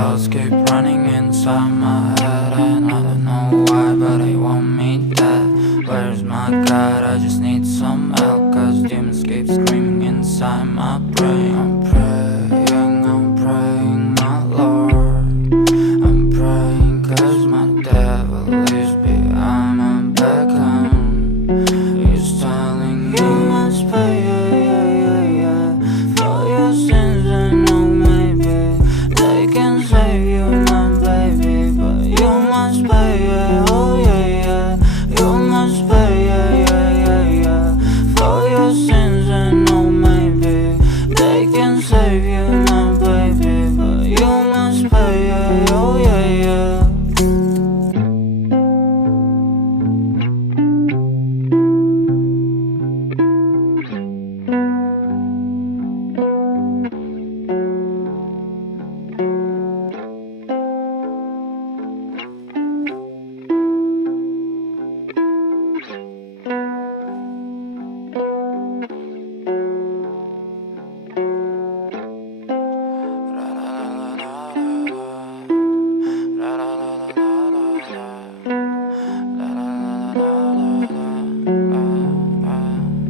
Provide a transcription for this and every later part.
Thoughts keep running inside my head, and I don't know why, but they want me dead. Where's my God? I just need some help, cause demons keep screaming inside my brain. I'm praying, my Lord. I'm praying cause my devil is behind my back home. He's telling you must pay, for your sins. And no, maybe they can save you, my baby, but you must pay, oh yeah, you must pay, for your sins. And no, maybe they can save you, my baby, but you must pay, oh yeah.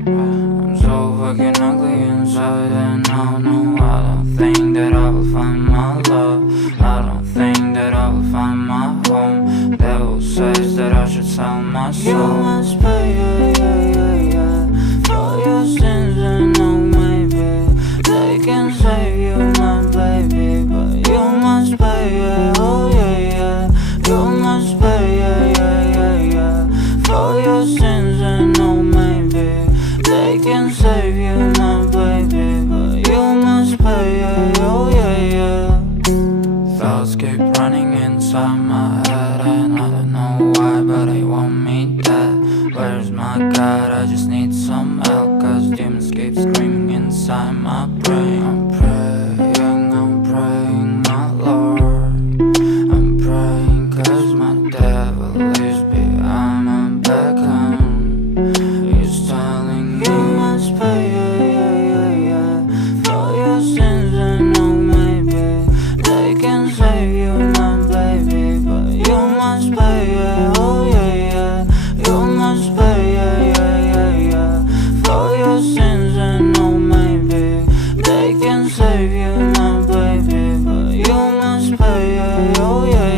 I'm so fucking ugly inside, and I don't think that I will find my love. I don't think that I will find my home. Devil says that I should sell my soul. You must pay, for your sins. And no, maybe they can save you, my baby, but you must pay, oh yeah, you must pay, for your sins. And no, maybe they can save you, my baby, but you must pay, oh yeah. Thoughts keep running inside my head, and I don't know why, but they want me dead. Where's my God? I just need some help, cause demons keep screaming inside my brain. I'm praying, my Lord. I'm praying cause my devil is behind my back home. He's telling you must pay, for your sins. And no, maybe they can save you, my baby, but you must pay, oh yeah, you must pay, for your sins. And no, maybe they can save you, my baby, but you must pay, oh yeah.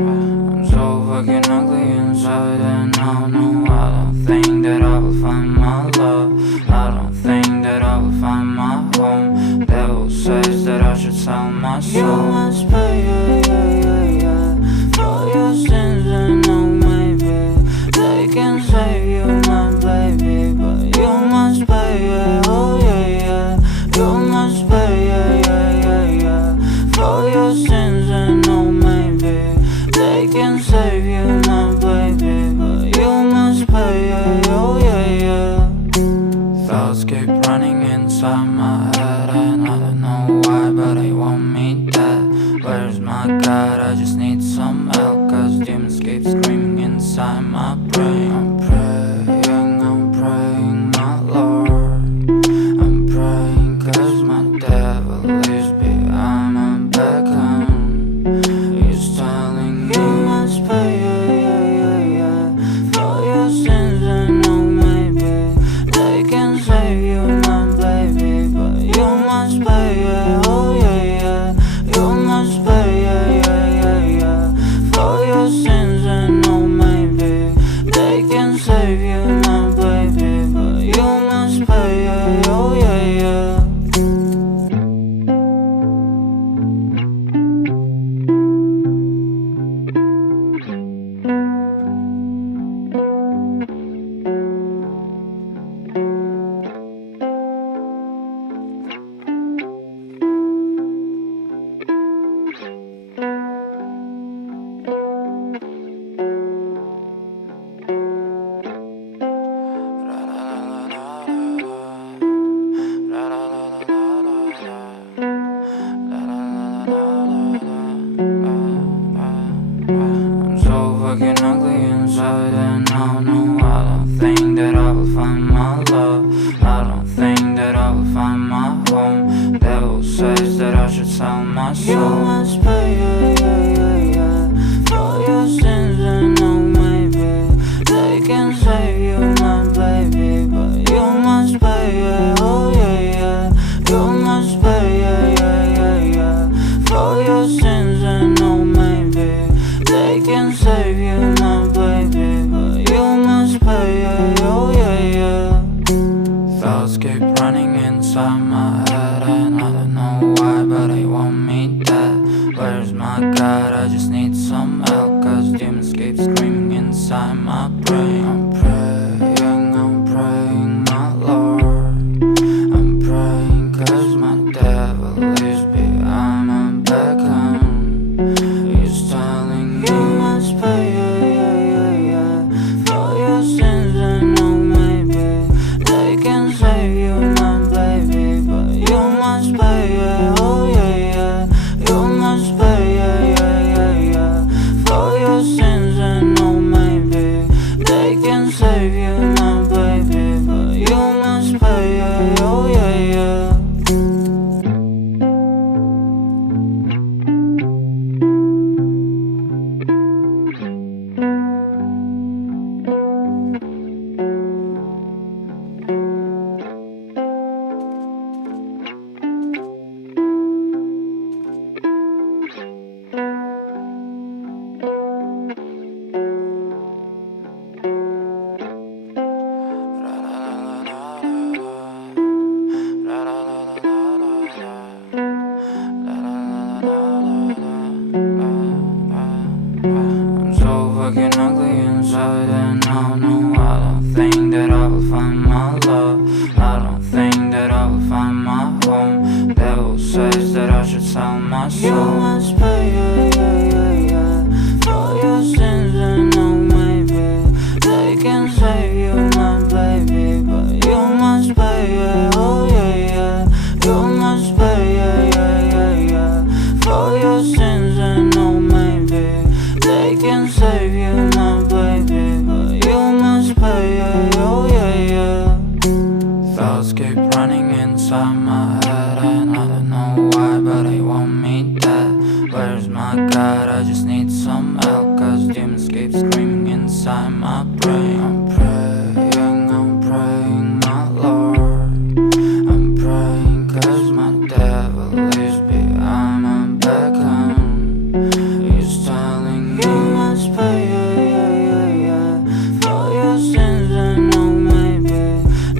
I'm so fucking ugly inside, and I don't think that I will find my love. I don't think that I will find my home. Devil says that I should sell my soul. You must pay, for your sins. And no, maybe they can save you, my baby, but you must pay, oh yeah, you must pay, for your sins. And no, maybe they can save you, my baby, but you must pay, oh yeah. Thoughts keep running inside my head, and I don't know why, but they want me dead. Where's my God? I just need some help, cause demons keep screaming inside my brain. I'm praying, my Lord. I'm praying cause my devil is behind my back home. He's telling you must pay, for your sins. And no, maybe they can save you, my baby, but you must pay, oh yeah, you must pay, for your sins. And no, maybe they my soul. You must pay, for your sins, and oh maybe they can save you, my baby, but you must pay, oh yeah. You must pay, for your sins, and oh maybe they can save you, my baby, but you must pay, oh yeah. Thoughts keep running inside my head, and I don't know why, but they want me dead. Where's my God? I just need some help, cause demons keep screaming inside my brain. I'm praying, my Lord. I'm praying cause my devil is behind my back home. He's telling me you must pay, for your sins, and oh maybe they can save you, my baby, but you must pay, oh yeah. You must pay, for your sins, and oh maybe they can save you, my baby, but you must pay, oh yeah. I'm so fucking ugly inside, and I don't think that I will find my love. I don't think that I will find my home. Devil says that I should sell my You soul. must pay, for your sins, and oh maybe they can save you, my baby, but you must pay, oh yeah. You must pay, for your sins, and oh maybe they can save you, my baby, but you must pay, oh yeah. Thoughts keep running inside my head, and I don't know why, but they want me dead. Where's my God? I just need some help, cause demons keep screaming inside my brain. I'm praying, my Lord. I'm praying cause my devil is behind my back home. He's telling me you must pay, for your sins, and oh maybe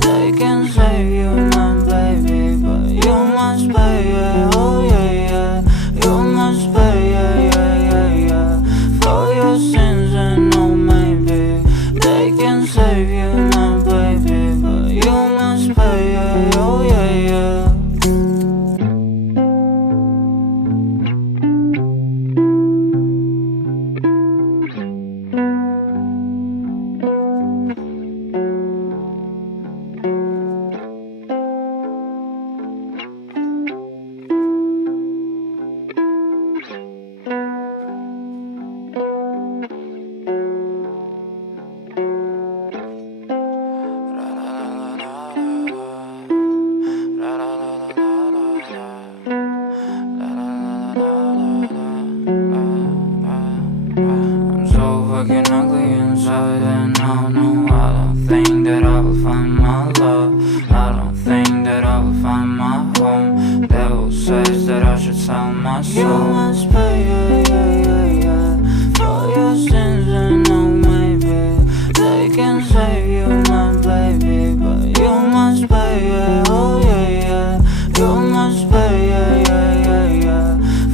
they can save you, my baby, but you must pay, oh yeah. You must pay, for your sins, and oh maybe they can save you, my baby, but you must pay, oh yeah. I'm so fucking ugly inside, and I don't think that I will find my love. I don't think that I will find my home. Devil says that I should sell my You soul. must pay, for your sins, and oh maybe they can save you, my baby, but you must pay, oh yeah. You must pay,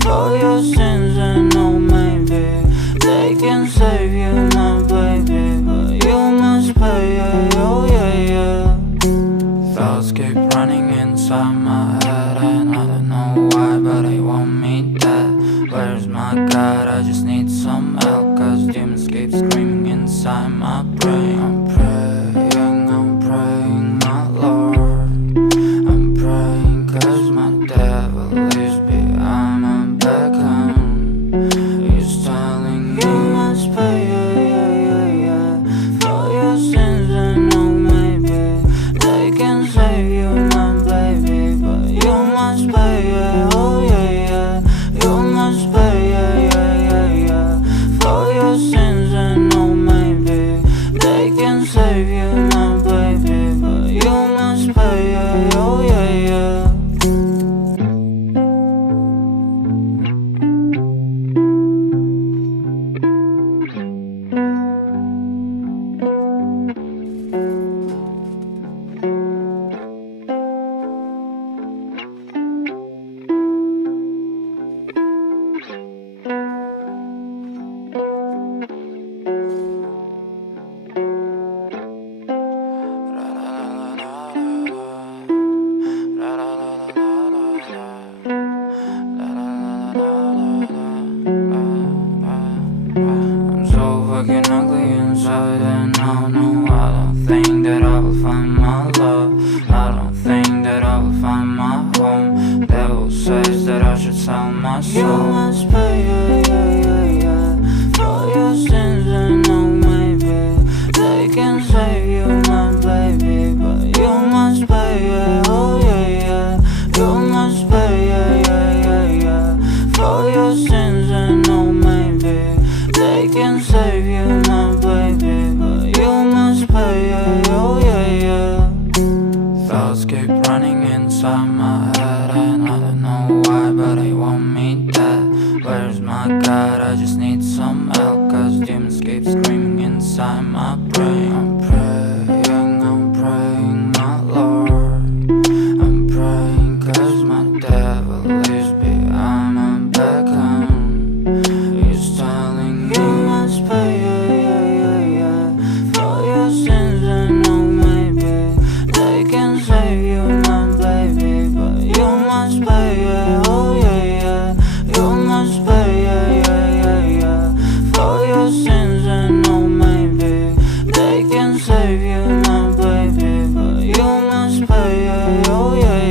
for your sins, and oh maybe they can save you, my baby, but you must pay, oh yeah. Thoughts keep running inside my head, and I don't know why, but they want me dead. Where's my God? I just need some help, cause demons keep screaming inside my brain. I'm praying, my Lord. I'm praying cause my devil is behind my back home. He's telling me you must pay, for your sins, and oh maybe they can save you, my baby, but you must pay, oh yeah. Thoughts keep running inside my head, and I don't know why, but they want me dead. Where's my God? I just need some help, cause demons keep screaming inside my brain. I'm praying, my Lord. I'm praying cause my devil is behind my back, he's telling me you must pay, for your sins. And no, maybe they can save you, my baby, but you must pay, oh yeah, you must pay, for your sins. And no, maybe they can save you, my baby, but you must pay, oh yeah.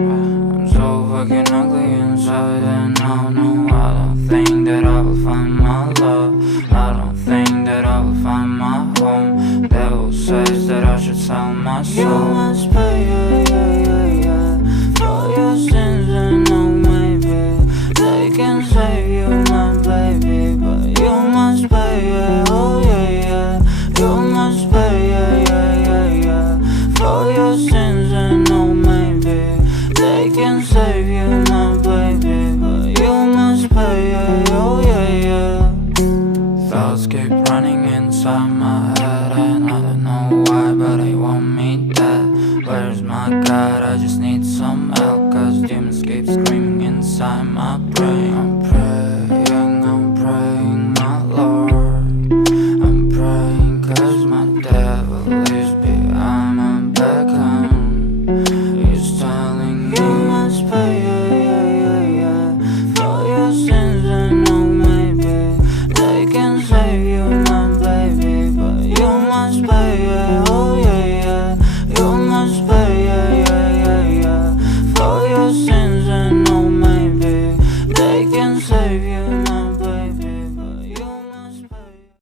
I'm so fucking ugly inside, and I don't think that I will find my love. I don't think that I will find my home. Devil says that I should sell my soul. You must pay, for your sins. And no, maybe they can save you, my baby, but you must pay, oh yeah, you must pay, for your sins. And no, maybe they can save you, my baby, but you must pay, oh yeah. Thoughts keep running inside my head, and I don't know why, but they want me dead. Where's my God? I just need some help, cause demons keep screaming inside my brain.